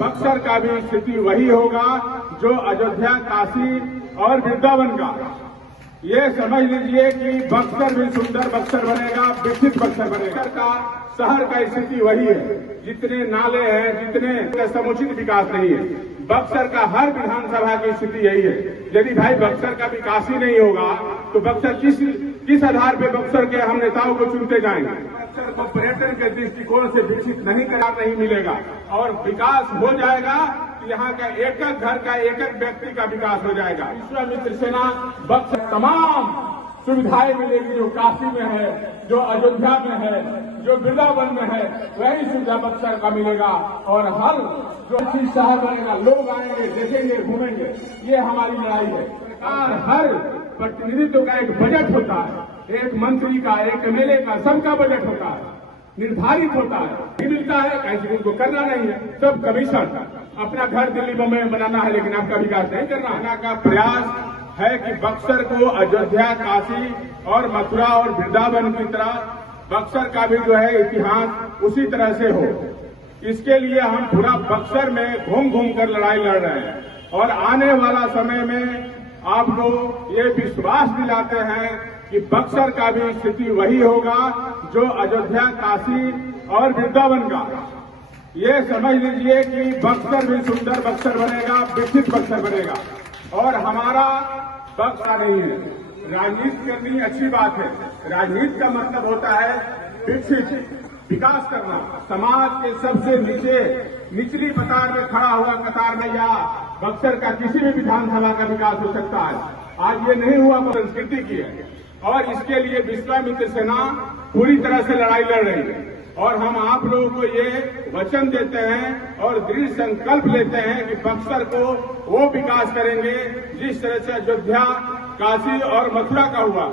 बक्सर का भी स्थिति वही होगा जो अयोध्या, काशी और वृंदावन का। ये समझ लीजिए कि बक्सर भी सुंदर बक्सर बनेगा, विकसित बक्सर बनेगा। शहर का स्थिति वही है, जितने नाले हैं, जितने समुचित विकास नहीं है। बक्सर का हर विधानसभा की स्थिति यही है। यदि भाई बक्सर का विकास ही नहीं होगा तो बक्सर किस आधार पे बक्सर के हम नेताओं को चुनते जाएंगे? बक्सर को पर्यटन के दृष्टिकोण से विकसित नहीं मिलेगा और विकास हो जाएगा तो यहाँ का एक एक घर का एक एक व्यक्ति का विकास हो जाएगा। विश्वामित्र सेना बक्सर तमाम सुविधाएं मिलेगी जो काशी में है, जो अयोध्या में है, जो वृंदावन में है, वही सुविधा बक्सर का मिलेगा और हर जो अच्छी शहर बनेगा, लोग आएंगे, देखेंगे, घूमेंगे। ये हमारी लड़ाई है। और हर प्रतिनिधित्व का एक बजट होता है, एक मंत्री का, एक एमएलए का, सबका बजट होता है, निर्धारित होता है। नहीं मिलता है कैसे उनको करना नहीं है, सब कमीशन। अपना घर दिल्ली बम्बई में बनाना है लेकिन आपका विकास नहीं करना है। का प्रयास है कि बक्सर को अयोध्या, काशी और मथुरा और वृंदावन की तरह बक्सर का भी जो है इतिहास उसी तरह से हो। इसके लिए हम पूरा बक्सर में घूम घूम कर लड़ाई लड़ रहे हैं और आने वाला समय में आपको ये विश्वास दिलाते हैं कि बक्सर का भी स्थिति वही होगा जो अयोध्या, काशी और वृंदावन का। ये समझ लीजिए कि बक्सर भी सुंदर बक्सर बनेगा, विकसित बक्सर बनेगा और हमारा बक्सर नहीं है। राजनीति करनी अच्छी बात है, राजनीति का मतलब होता है विकसित विकास करना। समाज के सबसे निचली कतार में खड़ा हुआ कतार में या बक्सर का किसी भी विधानसभा का विकास हो सकता है। आज ये नहीं हुआ, संस्कृति की है और इसके लिए विश्वामित्र सेना पूरी तरह से लड़ाई लड़ रही है और हम आप लोगों को ये वचन देते हैं और दृढ़ संकल्प लेते हैं कि बक्सर को वो विकास करेंगे जिस तरह से अयोध्या, काशी और मथुरा का हुआ।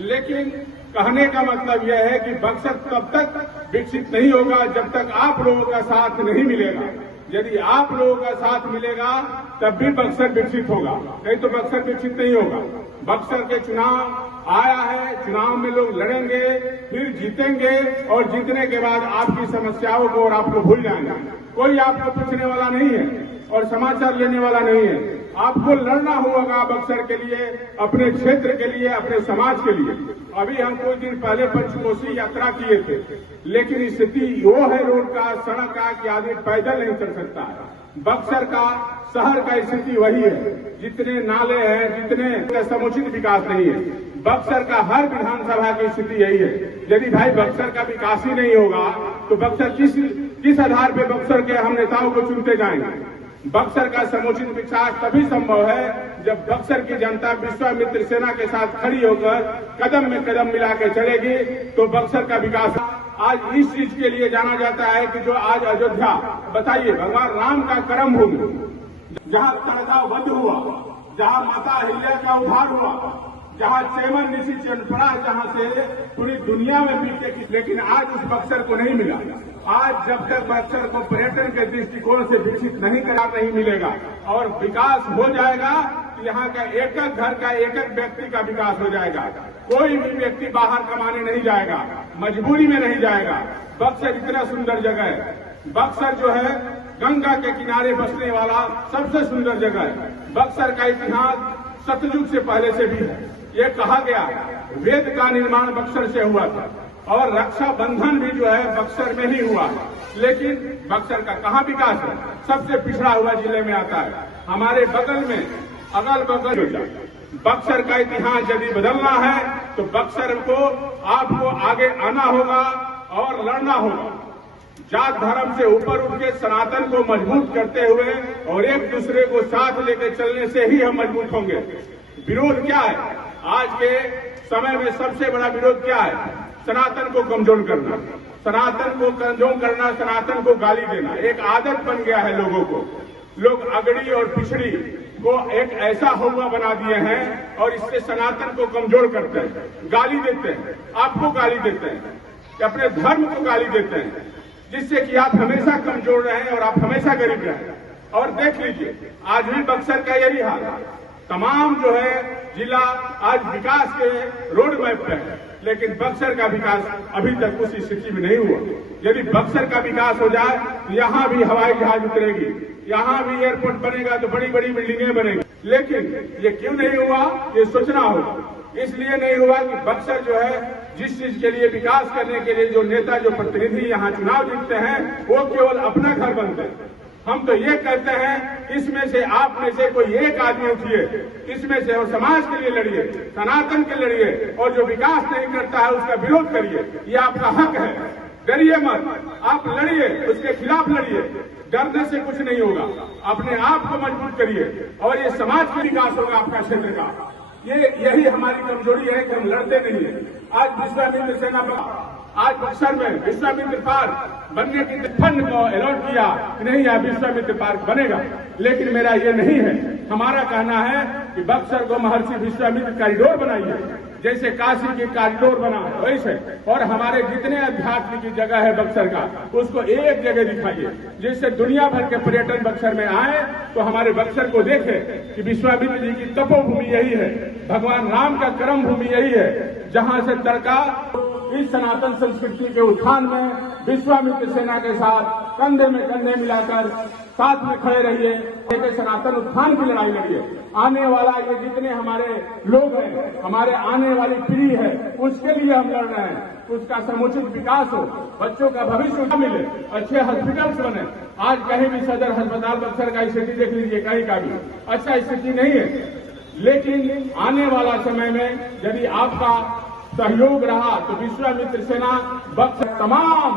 लेकिन कहने का मतलब यह है कि बक्सर तब तक विकसित नहीं होगा जब तक आप लोगों का साथ नहीं मिलेगा। यदि आप लोगों का साथ मिलेगा तब भी बक्सर विकसित होगा, नहीं तो बक्सर विकसित नहीं होगा। बक्सर के चुनाव आया है, चुनाव में लोग लड़ेंगे, फिर जीतेंगे और जीतने के बाद आपकी समस्याओं को और आपको भूल जाएंगे। कोई आपको पूछने वाला नहीं है और समाचार लेने वाला नहीं है। आपको लड़ना होगा बक्सर के लिए, अपने क्षेत्र के लिए, अपने समाज के लिए। अभी हम कुछ दिन पहले पंचकोशी यात्रा किए थे, लेकिन स्थिति वो है रोड का, सड़क का कि आदमी पैदल नहीं चल सकता है। बक्सर का शहर का स्थिति वही है, जितने नाले हैं, जितने समुचित विकास नहीं है। बक्सर का हर विधानसभा की स्थिति यही है। यदि भाई बक्सर का विकास ही नहीं होगा तो बक्सर किस आधार पे बक्सर के हम नेताओं को चुनते जाएंगे? बक्सर का समुचित विकास तभी संभव है जब बक्सर की जनता विश्वामित्र सेना के साथ खड़ी होकर कदम में कदम मिला के चलेगी तो बक्सर का विकास। आज इस चीज के लिए जाना जाता है कि जो आज अयोध्या, बताइए, भगवान राम का कर्म भूमि, जहाँ तड़का वध हुआ, जहाँ माता अहिल्या का उद्धार हुआ, जहाँ चेमन ऋषि चंपड़ा जहाँ से पूरी दुनिया में बीते की, लेकिन आज उस बक्सर को नहीं मिला। आज जब तक बक्सर को पर्यटन के दृष्टिकोण से विकसित नहीं मिलेगा और विकास हो जाएगा तो यहाँ का एक एक घर का एक एक व्यक्ति का विकास हो जाएगा। कोई भी व्यक्ति बाहर कमाने नहीं जाएगा, मजबूरी में नहीं जाएगा। बक्सर इतना सुंदर जगह है। बक्सर जो है गंगा के किनारे बसने वाला सबसे सुंदर जगह है। बक्सर का इतिहास सतयुग से पहले से भी है। ये कहा गया वेद का निर्माण बक्सर से हुआ था और रक्षाबंधन भी जो है बक्सर में ही हुआ। लेकिन बक्सर का कहाँ विकास है? सबसे पिछड़ा हुआ जिले में आता है। हमारे बगल में अगल बगल बक्सर का इतिहास यदि बदलना है तो बक्सर को आपको आगे आना होगा और लड़ना होगा। जात धर्म से ऊपर उठ के सनातन को मजबूत करते हुए और एक दूसरे को साथ लेकर चलने से ही हम मजबूत होंगे। विरोध क्या है? आज के समय में सबसे बड़ा विरोध क्या है? सनातन को कमजोर करना, सनातन को कमजोर करना, सनातन को गाली देना एक आदत बन गया है लोगों को। लोग अगड़ी और पिछड़ी को एक ऐसा हुआ बना दिए हैं और इससे सनातन को कमजोर करते हैं, गाली देते हैं, आपको गाली देते हैं, अपने धर्म को गाली देते हैं, जिससे कि आप हमेशा कमजोर रहें और आप हमेशा गरीब रहें। और देख लीजिए आज भी बक्सर का यही हाल है। तमाम जो है जिला आज विकास के रोड मैप पे है, लेकिन बक्सर का विकास अभी तक उस स्थिति में नहीं हुआ। यदि बक्सर का विकास हो जाए तो यहाँ भी हवाई जहाज उतरेगी, यहाँ भी एयरपोर्ट बनेगा, तो बड़ी बड़ी बिल्डिंगें बनेगी। लेकिन ये क्यों नहीं हुआ, ये सोचना होगा। इसलिए नहीं हुआ कि बक्सर जो है जिस चीज के लिए विकास करने के लिए जो नेता जो प्रतिनिधि यहाँ चुनाव जीतते हैं वो केवल अपना घर बनते हैं। हम तो ये कहते हैं इसमें से आप में से कोई एक आदमी उठिए, इसमें से और समाज के लिए लड़िए, सनातन के लड़िए, और जो विकास नहीं करता है उसका विरोध करिए। ये आपका हक है, डरिए मत, आप लड़िए, उसके खिलाफ लड़िए। डरने से कुछ नहीं होगा, अपने आप को मजबूत करिए और ये समाज का विकास होगा आपका क्षेत्र का। यही हमारी कमजोरी है कि हम लड़ते नहीं है। आज विश्वामित्र सेना आज बक्सर में विश्वामित्र पार्क बनने की फंड को अलॉट किया कि नहीं यह विश्वामित्र पार्क बनेगा, लेकिन मेरा ये नहीं है। हमारा कहना है कि बक्सर को महर्षि विश्वामित्र कॉरिडोर बनाइए, जैसे काशी की कॉरिडोर बना वैसे, और हमारे जितने अध्यात्म की जगह है बक्सर का उसको एक जगह दिखाइए, जिससे दुनिया भर के पर्यटन बक्सर में आए तो हमारे बक्सर को देखे कि विश्वामित्र जी की तपोभूमि यही है, भगवान राम का कर्म भूमि यही है, जहां से तड़का इस सनातन संस्कृति के उत्थान में विश्वामित्र सेना के साथ कंधे में कंधे मिलाकर साथ में खड़े रहिए, सनातन उत्थान की लड़ाई लड़िए। आने वाला ये जितने हमारे लोग हैं, हमारे आने वाली पीढ़ी है, उसके लिए हम लड़ रहे हैं। उसका समुचित विकास हो, बच्चों का भविष्य मिले, अच्छे हॉस्पिटल्स बने। आज कहीं भी सदर अस्पताल बक्सर का स्थिति देख लीजिए, कहीं का भी अच्छा स्थिति नहीं है। लेकिन आने वाला समय में यदि आपका सहयोग रहा तो विश्वामित्र सेना बक्सर तमाम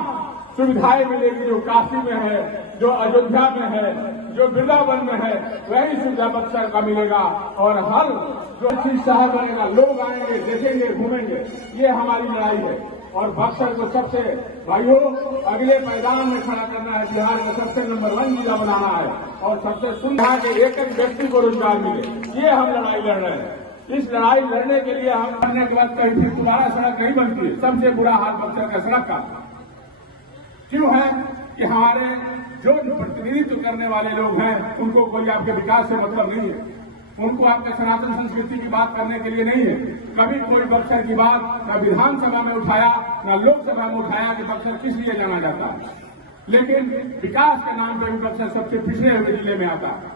सुविधाएं मिलेगी, जो काशी में है, जो अयोध्या में है, जो वृंदावन में है, वही सुविधा बक्सर का मिलेगा। और हर जो अच्छी शहर बनेगा, लोग आएंगे, देखेंगे, घूमेंगे। ये हमारी लड़ाई है और बक्सर को सबसे भाइयों अगले मैदान में खड़ा करना है। बिहार में सबसे नंबर 1 जिला बनाना है और सबसे सुविधा के एक एक व्यक्ति को रोजगार मिले। ये हम लड़ाई लड़ रहे हैं। इस लड़ाई लड़ने के लिए हम करने के बाद कहीं फिर दोबारा सड़क नहीं बनती है। सबसे बुरा हाल बक्सर का सड़क का क्यों है कि हमारे जो प्रतिनिधित्व करने वाले लोग हैं उनको कोई आपके विकास से मतलब नहीं है, उनको आपके सनातन संस्कृति की बात करने के लिए नहीं है। कभी कोई बक्सर की बात न विधानसभा में उठाया न लोकसभा में उठाया कि बक्सर किस लिए जाना जाता है, लेकिन विकास के नाम पर भी बक्सर सबसे पिछड़े हुए जिले में आता है।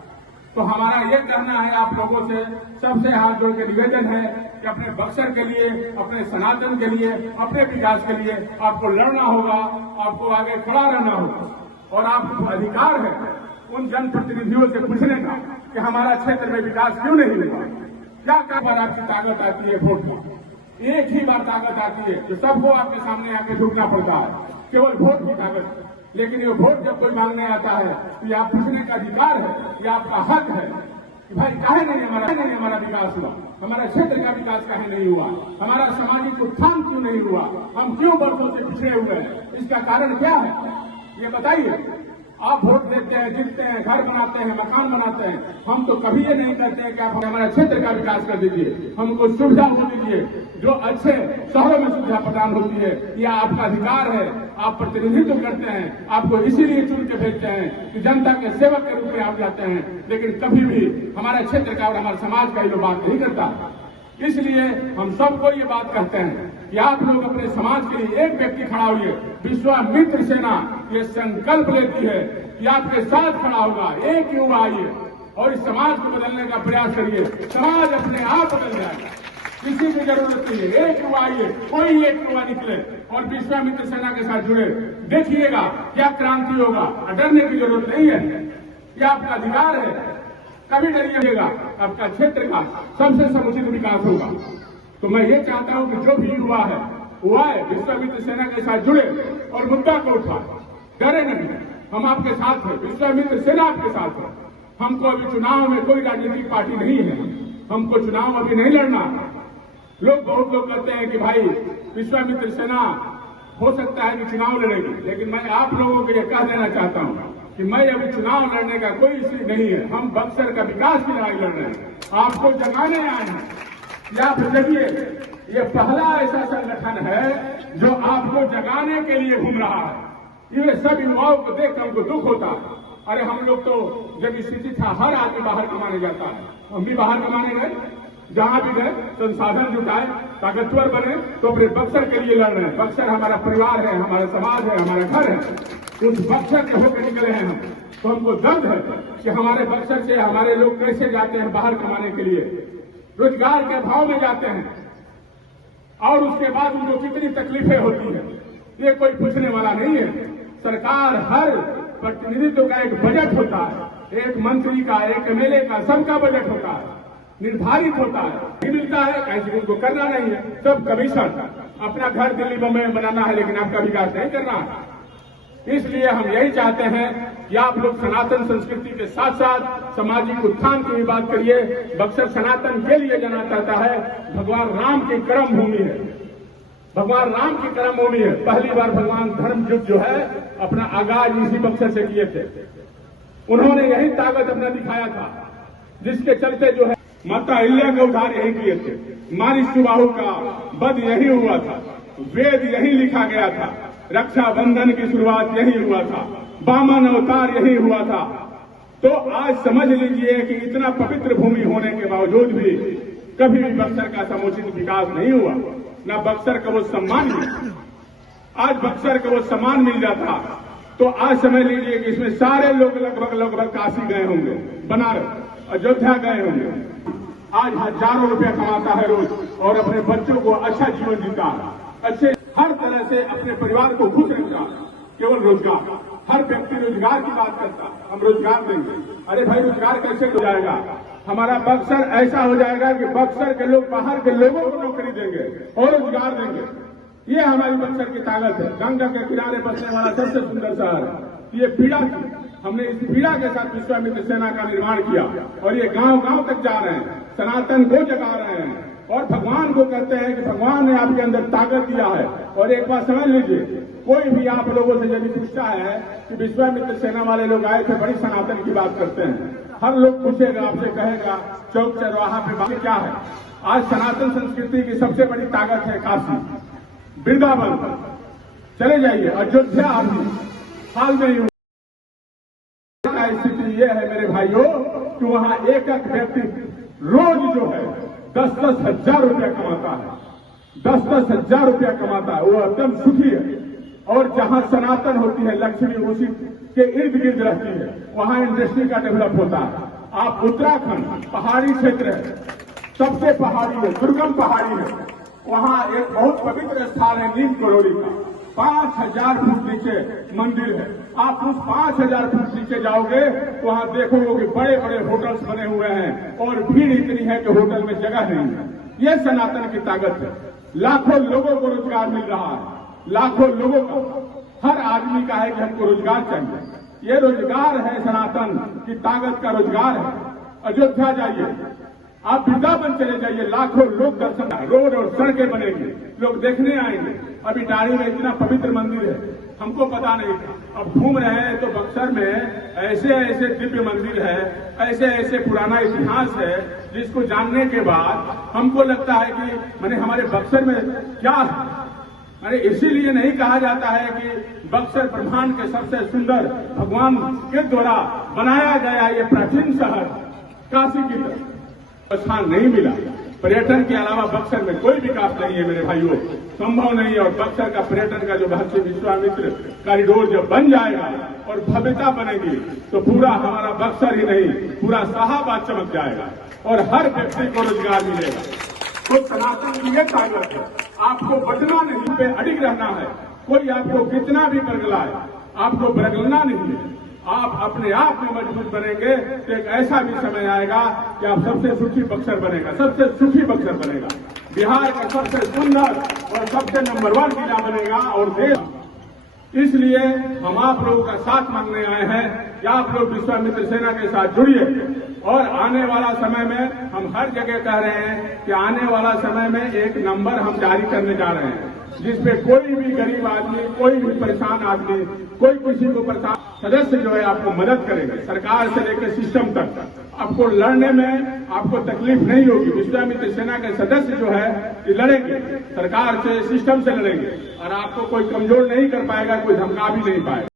तो हमारा ये कहना है आप लोगों से, सबसे हाथ जोड़ के निवेदन है कि अपने बक्सर के लिए, अपने सनातन के लिए, अपने विकास के लिए आपको लड़ना होगा, आपको आगे खड़ा रहना होगा और आपको अधिकार है उन जनप्रतिनिधियों से पूछने का कि हमारा क्षेत्र में विकास क्यों नहीं हुआ। क्या बार आपकी ताकत आती है वोट में, एक ही बार ताकत आती है जो सबको आपके सामने आके झुकना पड़ता है, केवल वोट की ताकत। लेकिन ये वोट जब कोई मांगने आता है तो ये आप पूछने का अधिकार है, ये आपका हक है कि भाई काहे नहीं हमारा विकास हुआ, हमारा क्षेत्र का विकास काहे नहीं हुआ, हमारा सामाजिक उत्थान क्यों नहीं हुआ, हम क्यों वर्षों से पिछड़े हुए हैं, इसका कारण क्या है ये बताइए। आप वोट देते हैं, जीतते हैं, घर बनाते हैं, मकान बनाते हैं, हम तो कभी ये नहीं कहते हैं कि आप हमारा क्षेत्र का विकास कर दीजिए, हमको सुविधा हो दीजिए। जो अच्छे शहरों में सुविधा प्रदान होती है यह आपका अधिकार है, आप प्रतिनिधित्व करते हैं, आपको इसीलिए चुन के भेजते हैं कि जनता के सेवक के रूप में आप जाते हैं। लेकिन कभी भी हमारे क्षेत्र का और हमारे समाज का ये लोग बात नहीं करता। इसलिए हम सबको ये बात कहते हैं कि आप लोग अपने समाज के लिए एक व्यक्ति खड़ा होइए। विश्वामित्र सेना ये संकल्प लेती है कि आपके साथ खड़ा होगा, एक युवा आइए और इस समाज को बदलने का प्रयास करिए। समाज अपने आप बदल जाएगा, किसी की जरूरत नहीं है। एक युवा आइए, कोई एक युवा निकले और विश्वामित्र सेना के साथ जुड़े, देखिएगा क्या क्रांति होगा। डरने की जरूरत नहीं है, यह आपका अधिकार है, कभी डरिएगा, आपका क्षेत्र का सबसे समुचित विकास होगा। तो मैं ये चाहता हूं कि जो भी युवा है वो आए, विश्वामित्र सेना के साथ जुड़े और मुद्दा को उठाए, डरे नहीं। हम आपके साथ हैं, विश्वामित्र सेना आपके साथ है। हमको अभी चुनाव में कोई राजनीतिक पार्टी नहीं है, हमको चुनाव अभी नहीं लड़ना। बहुत लोग कहते हैं कि भाई विश्वामित्र सेना हो सकता है कि चुनाव लड़ेगी, लेकिन मैं आप लोगों को यह कह देना चाहता हूं कि मैं अभी चुनाव लड़ने का कोई इश्यू नहीं है। हम बक्सर का विकास की लड़ाई लड़ रहे हैं, आपको जगाने आए हैं। या फिर देखिए, ये पहला ऐसा संगठन है जो आपको जगाने के लिए घूम रहा है। ये सब युवाओं को देख हमको दुख होता है। अरे हम लोग तो जब स्थिति था हर आदमी बाहर कमाने जाता है, हम भी बाहर कमाने गए, जहां भी गए संसाधन जुटाए, ताकतवर बने, तो अपने बक्सर के लिए लड़ रहे हैं। बक्सर हमारा परिवार है, हमारा समाज है, हमारा घर है। उस बक्सर के होकर निकले हैं हम, तो हमको दर्द है कि हमारे बक्सर से हमारे लोग कैसे जाते हैं बाहर कमाने के लिए, रोजगार के अभाव में जाते हैं, और उसके बाद उनको कितनी तकलीफें होती है, ये कोई पूछने वाला नहीं है। सरकार हर प्रतिनिधित्व का एक बजट होता है, एक मंत्री का, एक एमएलए का, सबका बजट होता है, निर्धारित होता है, नहीं मिलता है, ऐसे उनको करना नहीं है। सब कमीशन, अपना घर दिल्ली बम्बई में बनाना है, लेकिन आपका विकास नहीं करना है। इसलिए हम यही चाहते हैं कि आप लोग सनातन संस्कृति के साथ साथ सामाजिक उत्थान की भी बात करिए। बक्सर सनातन के लिए जाना चाहता है, भगवान राम की कर्म भूमि है, भगवान राम की कर्म भूमि है। पहली बार भगवान धर्मयुद्ध जो है अपना आगाज इसी बक्सर से किए थे। उन्होंने यही ताकत अपना दिखाया था, जिसके चलते जो है माता अहिल्या का उद्धार यही किए थे, मारीसुबाहु का वध यही हुआ था, वेद यही लिखा गया था, रक्षाबंधन की शुरुआत यही हुआ था, वामन अवतार यही हुआ था। तो आज समझ लीजिए कि इतना पवित्र भूमि होने के बावजूद भी कभी भी बक्सर का समुचित विकास नहीं हुआ, न बक्सर का वो सम्मान मिला। आज बक्सर को वो सम्मान मिल जाता तो आज समझ लीजिए कि इसमें सारे लोग लगभग काशी गए होंगे, बनारस, अयोध्या गए होंगे। आज हजारों रुपया कमाता है रोज और अपने बच्चों को अच्छा जीवन जीता है, अच्छे हर तरह से अपने परिवार को खुश रखता है। केवल रोजगार, हर व्यक्ति रोजगार की बात करता, हम रोजगार देंगे। अरे भाई रोजगार कैसे हो जाएगा? हमारा बक्सर ऐसा हो जाएगा कि बक्सर के लोग बाहर के लोगों को नौकरी देंगे और रोजगार देंगे। ये हमारी बक्सर की ताकत है। गंगा के किनारे बसने वाला सबसे सुंदर शहर है। ये पीड़ा थी, हमने इस पीड़ा के साथ विश्वामित्र सेना का निर्माण किया और ये गांव-गांव तक जा रहे हैं, सनातन को जगा रहे हैं और भगवान को कहते हैं कि भगवान ने आपके अंदर ताकत दिया है। और एक बात समझ लीजिए, कोई भी आप लोगों से यदि पूछता है कि विश्वामित्र सेना वाले लोग आए थे, बड़ी सनातन की बात करते हैं, हर लोग पूछेगा, आपसे कहेगा चौक चौराहा पे बात क्या है। आज सनातन संस्कृति की सबसे बड़ी ताकत है काशी, वृंदावन, चले जाइए अयोध्या, अभी हाल में ही स्थिति यह है मेरे भाइयों कि वहां एक व्यक्ति रोज जो है 10-10 हजार रुपया कमाता है, 10-10 हजार रुपया कमाता है, वो एकदम सुखी है। और जहां सनातन होती है, लक्ष्मी उसी के इर्द गिर्द रहती है, वहां इंडस्ट्री का डेवलप होता है। आप उत्तराखंड पहाड़ी क्षेत्र है, सबसे पहाड़ी है, दुर्गम पहाड़ी है, वहां एक बहुत पवित्र स्थान है नीम करोली का, 5000 फुट नीचे मंदिर है। आप उस 5000 फुट नीचे जाओगे तो वहां देखोगे कि बड़े बड़े होटल्स बने हुए हैं और भीड़ इतनी है कि होटल में जगह नहीं है। ये सनातन की ताकत है। लाखों लोगों को रोजगार मिल रहा है, लाखों लोगों को, हर आदमी का है कि हमको रोजगार चाहिए। ये रोजगार है, सनातन की ताकत का रोजगार है। अयोध्या जाइए, आप वृंदावन चले जाइए, लाखों लोग दर्शन, रोड और सड़कें बनेंगी, लोग देखने आएंगे। अभी डाड़ी में इतना पवित्र मंदिर है, हमको पता नहीं था। अब घूम रहे हैं तो बक्सर में ऐसे ऐसे दिव्य मंदिर है, ऐसे ऐसे पुराना इतिहास है, जिसको जानने के बाद हमको लगता है कि माने हमारे बक्सर में क्या है। अरे इसीलिए नहीं कहा जाता है कि बक्सर ब्रह्मांड के सबसे सुंदर भगवान के द्वारा बनाया गया ये प्राचीन शहर काशी की तरह स्थान नहीं मिला। पर्यटन के अलावा बक्सर में कोई विकास नहीं है मेरे भाइयों, संभव नहीं है। और बक्सर का पर्यटन का जो महत्व विश्वामित्र कॉरिडोर जब बन जाएगा और भव्यता बनेगी तो पूरा हमारा बक्सर ही नहीं, पूरा शाहाबाद चमक जाएगा और हर व्यक्ति को रोजगार मिलेगा। तो सनातन की यह ताकत है, आपको बचना नहीं, पे अडिग रहना है। कोई आपको कितना भी बरगलाए, आपको बरगलना नहीं है। आप अपने आप में मजबूत बनेंगे तो एक ऐसा भी समय आएगा कि आप सबसे सुखी बक्सर बनेगा, सबसे सुखी बक्सर बनेगा, बिहार का सबसे सुंदर और सबसे नंबर 1 जिला बनेगा और देश। इसलिए हम आप लोगों का साथ मांगने आए हैं कि आप लोग विश्वामित्र सेना के साथ जुड़िए। और आने वाला समय में हम हर जगह कह रहे हैं कि आने वाला समय में एक नंबर हम जारी करने जा रहे हैं, जिसपे कोई भी गरीब आदमी, कोई भी परेशान आदमी, कोई किसी को परेशान सदस्य जो है आपको मदद करेंगे, सरकार से लेकर सिस्टम तक। आपको लड़ने में आपको तकलीफ नहीं होगी। विश्वामित्र सेना के सदस्य जो है ये लड़ेंगे, सरकार से, सिस्टम से लड़ेंगे और आपको कोई कमजोर नहीं कर पाएगा, कोई धमका भी नहीं पाएगा।